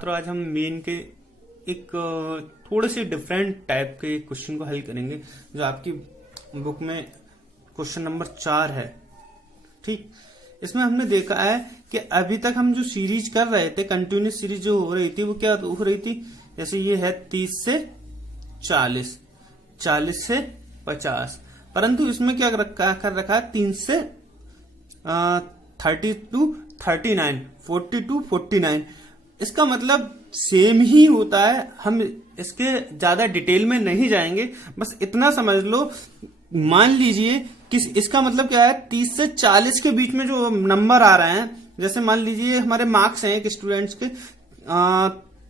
तो आज हम मेन के एक थोड़े से डिफरेंट टाइप के क्वेश्चन को हल करेंगे जो आपकी बुक में क्वेश्चन नंबर 4 है। ठीक, इसमें हमने देखा है कि अभी तक हम जो सीरीज कर रहे थे, कंटिन्यूस सीरीज जो हो रही थी वो क्या हो रही थी, जैसे ये है 30 से 40, 40 से 50, परंतु इसमें क्या कर रखा है 3 से 30 टू 39, 40 टू 49। इसका मतलब सेम ही होता है, हम इसके ज्यादा डिटेल में नहीं जाएंगे, बस इतना समझ लो। मान लीजिए कि इसका मतलब क्या है, 30 से 40 के बीच में जो नंबर आ रहे हैं, जैसे मान लीजिए हमारे मार्क्स हैं एक स्टूडेंट्स के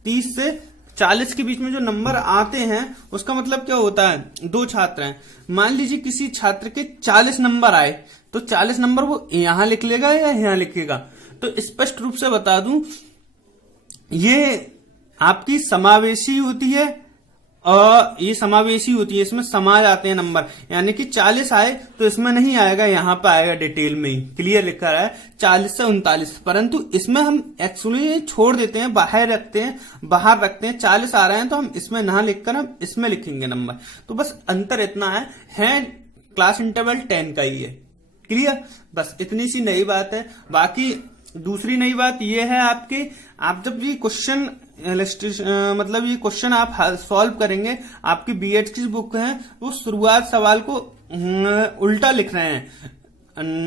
30 से 40 के बीच में जो नंबर आते हैं, उसका मतलब क्या होता है, दो छात्र हैं, मान लीजिए किसी छात्र के 40 नंबर आए तो 40 नंबर वो यहां लिख लेगा या यहां लिखेगा। तो स्पष्ट रूप से बता दूं, ये आपकी समावेशी होती है और ये समावेशी होती है, इसमें समा जाते हैं नंबर, यानी कि 40 आए तो इसमें नहीं आएगा, यहां पर आएगा डिटेल में ही क्लियर लिखा है 40 से 39, परंतु इसमें हम एक्चुअली छोड़ देते हैं, बाहर रखते हैं 40 आ रहे हैं तो हम इसमें ना लिखकर हम इसमें लिखेंगे नंबर। तो बस अंतर इतना है क्लास इंटरवल 10 का ही है, क्लियर, बस इतनी सी नई बात है। बाकी दूसरी नई बात ये है आपकी, आप जब ये क्वेश्चन मतलब ये क्वेश्चन आप सॉल्व करेंगे, आपकी बीएड की बुक है वो शुरुआत सवाल को उल्टा लिख रहे हैं,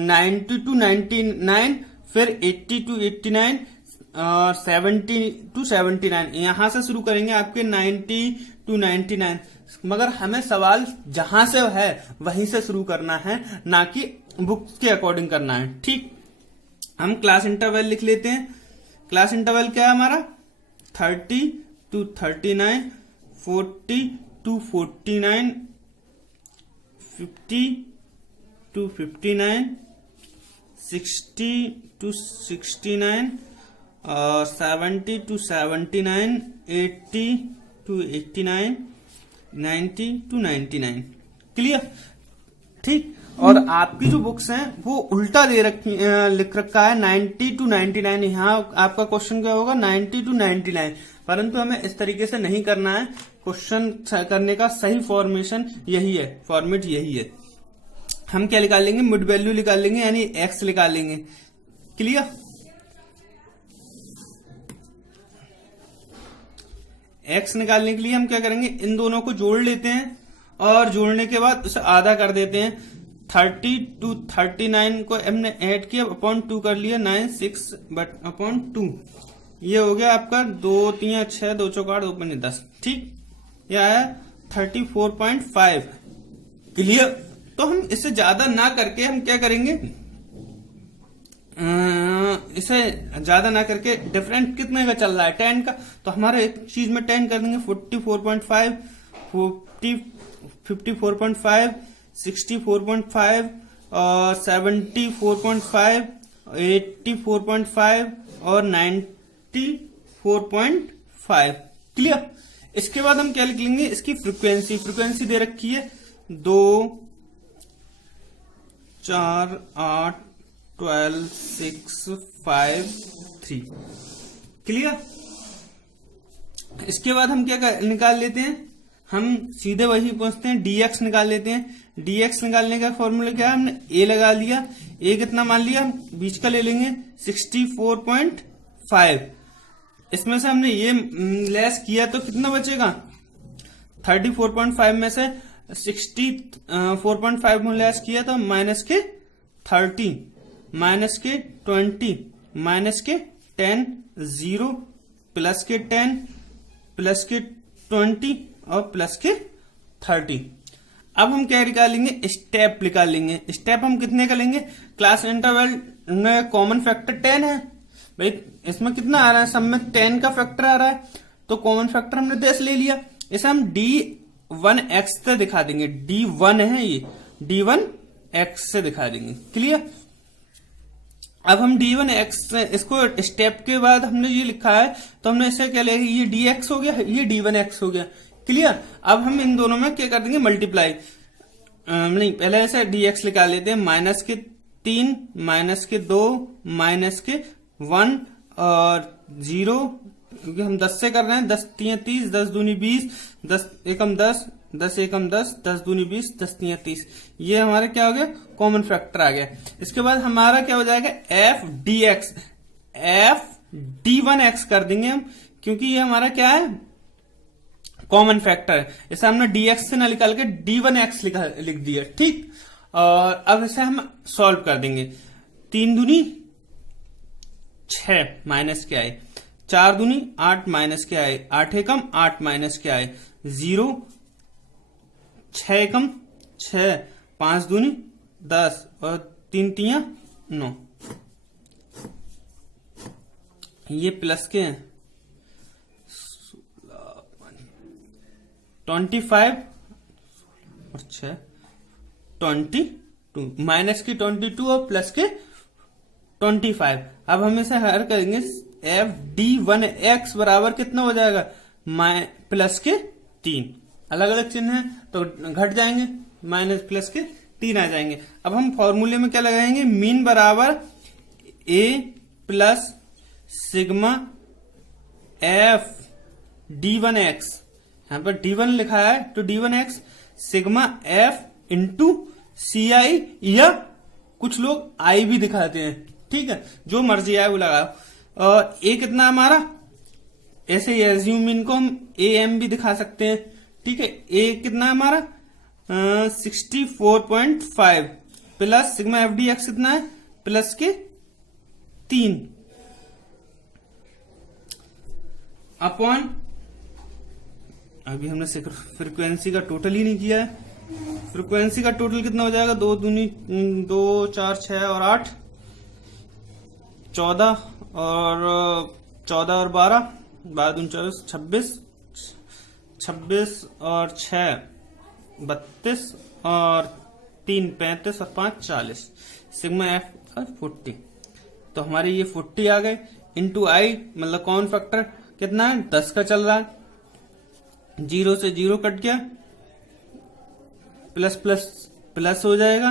90 टू 99, फिर 80 टू 89 और 70 टू 79, यहां से शुरू करेंगे आपके 90 टू 99, मगर हमें सवाल जहां से है वहीं से शुरू करना है, ना कि बुक के अकॉर्डिंग करना है। ठीक, हम क्लास इंटरवल लिख लेते हैं। क्लास इंटरवल क्या है हमारा, 30 to 39, 40 to 49, 50 to 59, 60 to 69, 70 to 79, 80 to 89, 90 to 99, clear. ठीक, और आपकी जो बुक्स हैं वो उल्टा लिख रखा है 90 टू 99, यहाँ आपका क्वेश्चन क्या होगा 90 टू 99, परंतु हमें इस तरीके से नहीं करना है। क्वेश्चन करने का सही फॉर्मेशन यही है, फॉर्मेट यही है। हम क्या निकाल लेंगे, मिड वैल्यू निकाल लेंगे, यानी एक्स निकाल लेंगे, क्लियर। एक्स निकालने के लिए हम क्या करेंगे, इन दोनों को जोड़ लेते हैं और जोड़ने के बाद उसे आधा कर देते हैं। 30 टू 39 को हमने ऐड किया, अपॉन 2 कर लिया, 9 6 बट अपॉन 2, ये हो गया आपका 2 3 6 2 4 2 5 10। ठीक, यह आया 34.5, क्लियर। तो हम इससे ज्यादा ना करके हम क्या करेंगे, इसे ज्यादा ना करके डिफरेंट कितने का चल रहा है 10 का, तो हमारे एक चीज में 10 कर देंगे, 44.5, 54.5, 64.5 और 74.5, 84.5 और 94.5, क्लियर। इसके बाद हम क्या लिख लेंगे, इसकी फ्रीक्वेंसी दे रखी है 2 4 8 12 6 5 3, क्लियर। इसके बाद हम क्या निकाल लेते हैं, हम सीधे वही पहुंचते हैं, dx निकाल लेते हैं। dx निकालने का फॉर्मूला क्या है, हमने a लगा लिया, a कितना मान लिया, हम बीच का ले लेंगे 64.5, इसमें से हमने ये लेस किया तो कितना बचेगा, 34.5 में से 64.5 में लेस किया तो माइनस के 30, माइनस के 20, माइनस के 10, 0 प्लस के 10, प्लस के 20 और प्लस के 30। अब हम क्या निकालेंगे, स्टेप निकाल लेंगे। स्टेप हम कितने का लेंगे, क्लास इंटरवल में कॉमन फैक्टर 10 है भाई, इसमें कितना आ रहा है, सब में 10 का फैक्टर आ रहा है, तो कॉमन फैक्टर हमने 10 ले लिया, इसे हम D1x से दिखा देंगे, D1 है ये, D1x से दिखा देंगे, क्लियर। अब हम D1x इसको स्टेप के बाद हमने ये लिखा है तो हमने इसे क्या लेंगे, ये dx हो गया, ये D1x हो गया, क्लियर। अब हम इन दोनों में क्या कर देंगे, मल्टीप्लाई, नहीं पहले ऐसे dx निकाल लेते हैं, माइनस के 3, -2, -1 और 0 क्योंकि हम 10 से कर रहे हैं। 10 3 30, 10 दूनी 20, 10 एकम 10, 10 एकम 10, 10 दूनी 20, 10 3 30। ये हमारा क्या हो गया, कॉमन फैक्टर आ गया। इसके बाद हमारा क्या हो जाएगा, F D x, F D1x कर देंगे हम, क्योंकि ये हमारा क्या है, कॉमन फैक्टर है। इसे हमने dx से ना निकाल के D1x लिख दिया, ठीक। और अब इसे हम सॉल्व कर देंगे। 3 दूनी 6 माइनस क्या आए, 4 दूनी 8 माइनस क्या आए, 8 एकम 8 माइनस क्या आए 0, 6 एकम 6, 5 दूनी 10 और 3 तियां 9। ये प्लस के हैं 25 और 6 22, माइनस की 22 और प्लस के 25। अब हम इसे हल करेंगे। एफ D1x बराबर कितना हो जाएगा, प्लस के 3, अलग अलग चिन्ह है तो घट जाएंगे, माइनस प्लस के 3 आ जाएंगे। अब हम फॉर्मूले में क्या लगाएंगे, मीन बराबर a plus sigma F D1x, यहां पर D1 लिखा है तो D1x sigma F into CI, या कुछ लोग I भी दिखाते हैं, ठीक है, जो मर्जी आए वो लगाओ। और ए कितना हमारा, ऐसे एज्यूम इनको हम AM भी दिखा सकते हैं, ठीक है। ए कितना है हमारा 64.5 प्लस सिग्मा FDX कितना है, प्लस के 3 अपॉन, अभी हमने फ्रीक्वेंसी का टोटल ही नहीं किया है। फ्रीक्वेंसी का टोटल कितना हो जाएगा, 2 दूनी 2 4 6 और 8 14 और 14 और 12 दूनी 24 26 26 और 6 32 और 3 35 और 5 40, सिग्मा एफ 40। तो हमारे ये 40 आ गए इंटू आई, मतलब कॉमन फैक्टर कितना है, 10 का चल रहा है। 0 से 0 कट गया, प्लस प्लस प्लस हो जाएगा,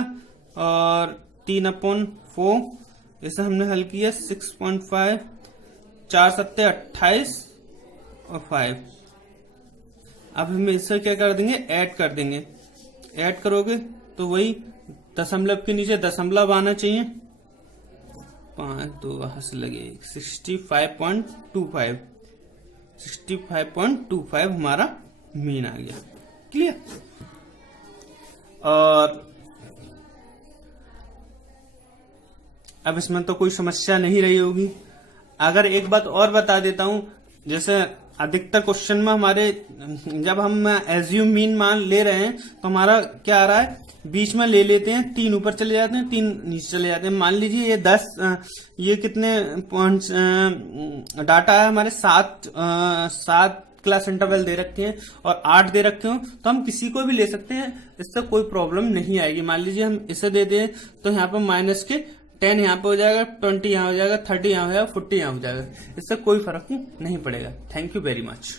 और 3/4, इसे हमने हल किया 6.5, 4 सत्ते 28 और 5। अब हम इससे क्या कर देंगे, ऐड कर देंगे। ऐड करोगे तो वही दशमलव के नीचे दशमलव आना चाहिए, 5 2 हंस लगे 65.25, 65.25 हमारा मीन आ गया, क्लियर। और अब इसमें तो कोई समस्या नहीं रही होगी। अगर एक बात और बता देता हूं, जैसे अधिकतर क्वेश्चन में हमारे जब हम एज्यूम मीन मान ले रहे हैं तो हमारा क्या आ रहा है, बीच में ले लेते हैं, 3 ऊपर चले जाते हैं 3 नीचे चले जाते हैं। मान लीजिए ये 10, ये कितने पॉइंट्स डाटा है हमारे, 7 क्लास इंटरवल दे रखे हैं और 8 दे रखे हो, तो हम किसी को भी ले सकते हैं, इससे कोई प्रॉब्लम नहीं आएगी। मान लीजिए हम इसे दे दें तो यहाँ पर माइनस के 10 यहाँ पे हो जाएगा, 20 यहाँ हो जाएगा, 30 यहाँ हो जाएगा, 40 यहाँ हो जाएगा, इससे कोई फर्क नहीं पड़ेगा। Thank you very much.